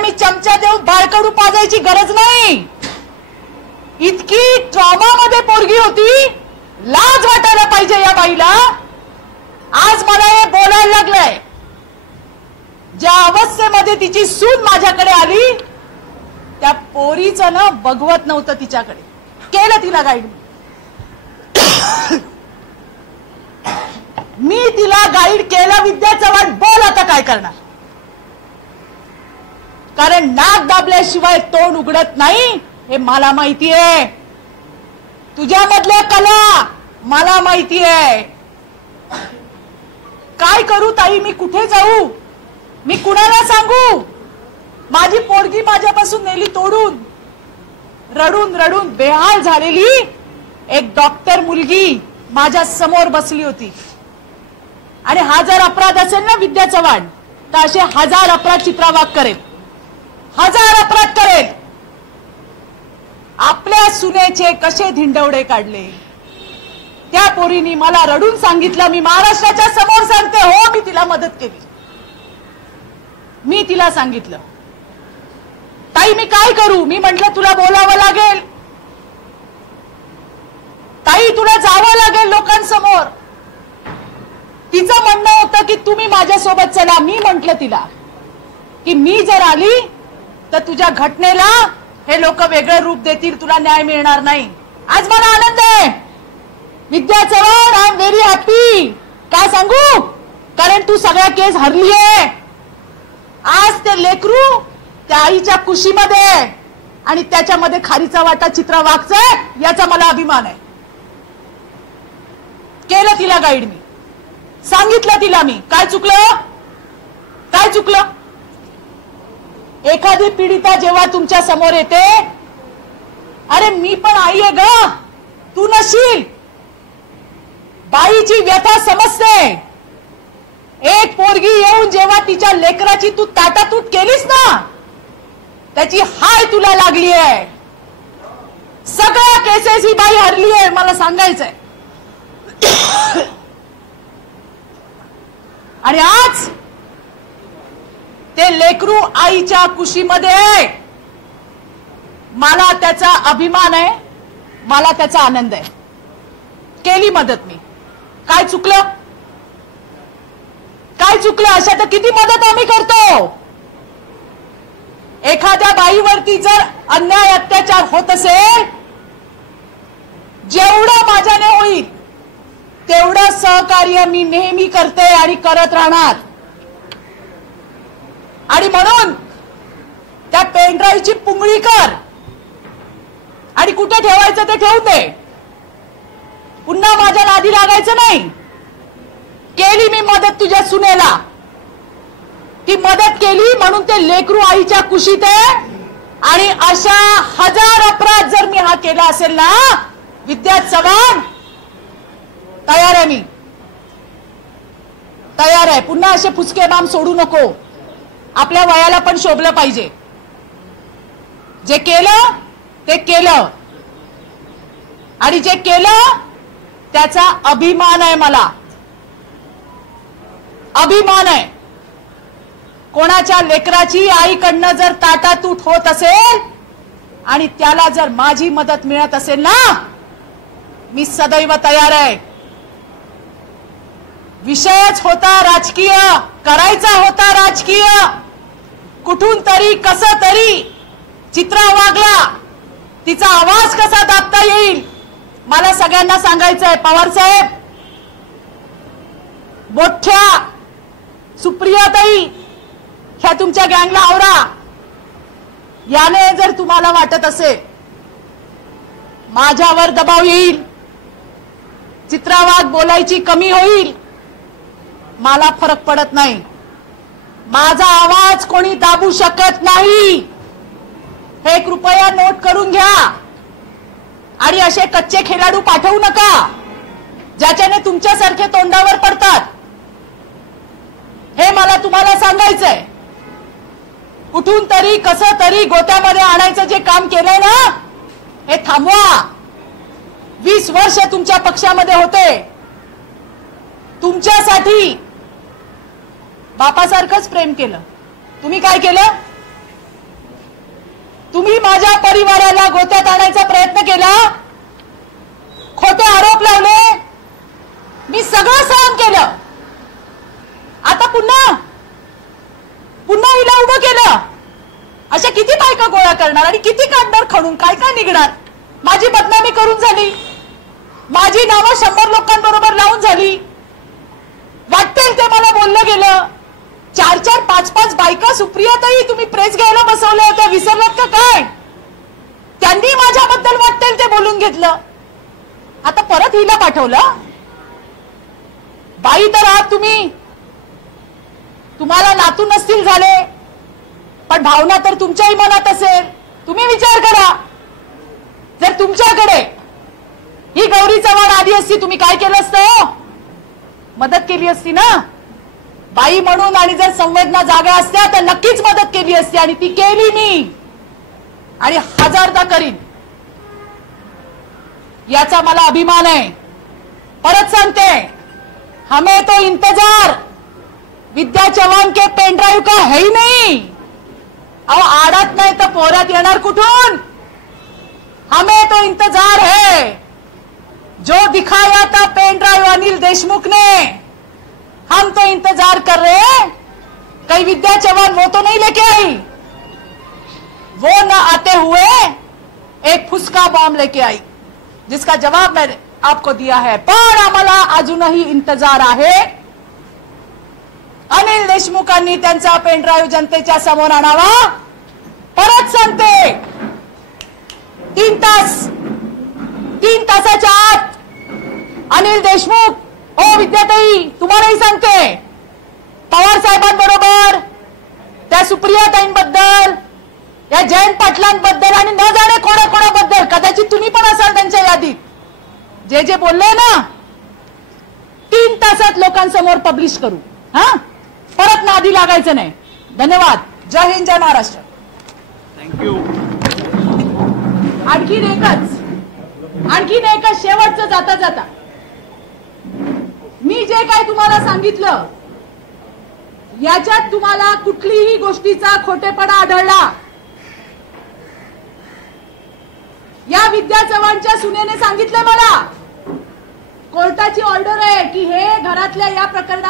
मी चमचा देऊन बाळकडू पाजायची गरज नाही. इतकी ट्रॉमा मध्ये पोरगी होती, लाज वाटायला पाहिजे या बाईला. आज मला हे बोलायला लागलंय. ज्या अवस्थेमध्ये तिची सून माझ्याकडे आली त्या पोरीचं ना बघवत नव्हतं तिच्याकडे. केलं तिला गाईड. मी तिला गाईड केलं. विद्या चव्हाण बोल आता काय करणार. कारण नाक दाबल्याशिवाय तोंड उघडत नाही हे मला माहिती आहे. तुझ्यामधल्या कला मला माहिती आहे. काय करू ताई, मी कुठे जाऊ, मी कुणाला सांगू. माझी पोरगी माझ्यापासून नेली तोडून. रडून रडून बेहाल झालेली एक डॉक्टर मुलगी माझ्या समोर बसली होती. आणि हा जर अपराध असेल ना विद्या चव्हाण, तर असे 1000 अपराध चित्रा वाघ करेल. 1000 अपराध करेल. आपल्या सुनेचे कसे धिंडवडे काढले त्या पोरीनी मला रडून सांगितलं. मी महाराष्ट्राच्या समोर सांगते, हो मी तिला मदत केली. मी तिला सांगितलं ताई मी काय करू. मी म्हटलं तुला बोलावं लागेल ताई, तुला जावं लागेल लोकांसमोर. तिचं म्हणणं होतं की तुम्ही माझ्यासोबत चला. मी म्हटलं तिला की मी जर आली तर तुझ्या घटनेला हे लोक वेगळं रूप देतील, तुला न्याय मिळणार नाही. आज मला आनंद आहे Vidya Chavan. I am very happy. काय सांगू, कारण तू सगळ्या केस हरलीये. आज ते लेकरू त्या आईच्या कुशीमध्ये आणि त्याच्यामध्ये खारीचा वाटा चित्रा वाघचा याचा मला अभिमान आहे. केलं तिला गाईड. मी सांगितलं तिला मी काय चुकलं, काय चुकलं. एखादी पीडिता जेव्हा तुमच्या समोर येते, अरे मी पण आई आहे ग, तू नशील. बाईची व्यथा समजते. एक पोरगी येऊन जेव्हा तिच्या लेकराची तू ताटातूट केलीस ना, त्याची हाय तुला लागली आहे. सगळ्या केसेस ही बाई हरली आहे मला सांगायचंय. आणि आज ते लेकरू आईच्या कुशीमध्ये आहे. मला त्याचा अभिमान आहे, मला त्याचा आनंद आहे. केली मदत मी. काय चुकलं, काय चुकलं. अशा तर किती मदत आम्ही करतो. एखाद्या बाईवरती जर अन्याय अत्याचार होत असेल, जेवढं माझ्याने होईल तेवढं सहकार्य मी नेहमी करते आणि करत राहणार. आणि म्हणून त्या पेनड्राईव्हची पुंगळी कर आणि कुठे ठेवायचं ते ठेवून दे. पुन्हा माझ्या नादी लागायचं नाही. केली मी मदत तुझ्या सुनेला. ती मदत केली म्हणून ते लेकरू आईच्या कुशीत आहे. आणि अशा 1000 अपराध जर मी हा केला असेल ना विद्या चव्हाण, तयार आहे मी, तयार आहे. पुन्हा असे फुसके बाम सोडू नको. आपल्या वयाला पण शोभलं पाहिजे. जे केलं ते केलं आणि जे केलं त्याचा अभिमान आहे मला, अभिमान आहे. कोणाच्या लेकराची आईकडनं जर ताटातूट होत असेल आणि त्याला जर माझी मदत मिळत असेल ना, मी सदैव तयार आहे. विषयच होता राजकीय, करायचा होता राजकीय. कुठून तरी कसं तरी चित्रा वाघला तिचा आवाज कसा दाबता येईल मला सगळ्यांना सांगायचंय. पवार साहेब, मोठ्या सुप्रियाताई, ह्या तुमच्या गँगला आवरा. याने जर तुम्हाला वाटत असेल माझ्यावर दबाव येईल, चित्रा वाघ बोलायची कमी होईल, मला फरक पडत नाही. माझा आवाज कोणी दाबू शकत नाही. हे कृपया नोट करून घ्या. आणि असे कच्चे खेळाडू पाठवू नका ज्याच्याने तुमच्यासारखे तोंडावर पडतात. हे मला तुम्हाला सांगायचंय. कुठून तरी कसं तरी गोत्यामध्ये आणायचं जे काम केलंय ना, हे थांबवा. 20 वर्ष तुमच्या पक्षामध्ये होते. तुमच्यासाठी बापासारखंच प्रेम केलं. तुम्ही काय केलं? तुम्ही माझ्या परिवाराला गोत्यात आणायचा प्रयत्न केला, खोटे आरोप लावले, मी सगळं सहन केलं. आता पुन्हा हिला उभं केलं. अशा किती बायका गोळा करणार आणि किती कांडर खणून काय काय निघणार. माझी बदनामी करून झाली, माझी नावं 100 लोकांबरोबर लावून झाली. वाटेल ते मला बोललं गेलं. 4-4, 5-5 बायका सुप्रियाताई तुम्ही प्रेस घ्यायला बसवल्या होत्या, विसरलात का काय? त्यांनी माझ्याबद्दल वाटेल ते बोलून घेतलं. आता परत हिला पाठवलं. बाई तर आहात तुम्ही, तुम्हाला नातू नसतील झाले, पण भावना तर तुमच्याही मनात असेल. तुम्ही विचार करा, जर तुमच्याकडे ही गौरी चव्हाण आली असती तुम्ही काय केलं असतं? मदत केली असती ना बाई म्हणून. आणि जर संवेदना जागा असत्या तर नक्कीच मदत केली असती आणि ती केली मी, आणि 1000दा करीन. याचा मला अभिमान आहे. परत सांगते, हमें तो इंतजार विद्या चव्हाण के पेन ड्राइव का है ही नहीं. अहो आडत नाही तर पोरात येणार कुठून? हमें तो इंतजार है. जो दिखाया था पेन ड्राइव अनिल देशमुख ने, हम तो इंतजार कर रहे हैं. कहीं विद्या चव्हाण वो तो नहीं लेके आई, वो न आते हुए एक फुसका बॉम्ब लेके आई, जिसका जवाब मैंने आपको दिया है. पण आम्हाला अजूनही इंतजार आहे. अनिल देशमुखांनी त्यांचा पेन ड्राइव्ह जनतेच्या समोर आणावा. परत सांगते, 3 तासाच्या आत अनिल देशमुख, हो विद्याताई तुम्हालाही सांगते, पवार साहेबांबरोबर त्या सुप्रियाताईंबद्दल, या जयंत पाटलांबद्दल आणि न जाणे कोणाकोणाबद्दल, कदाचित तुम्ही पण असाल त्यांच्या यादीत, जे जे बोलले ना, 3 तासात लोकांसमोर पब्लिश करू. हा, परत नादी लागायचं नाही. धन्यवाद. जय हिंद, जय महाराष्ट्र. थँक्यू. आणखीन एकच शेवटचं जाता जाता, मी जे काय तुम्हाला सांगितलं याच्यात तुम्हाला कुठलीही गोष्टीचा खोटेपणा आढळला, या विद्या चव्हाणच्या सुनेने सांगितलं मला, कोर्टाची ऑर्डर आहे की हे घरातल्या या प्रकरणात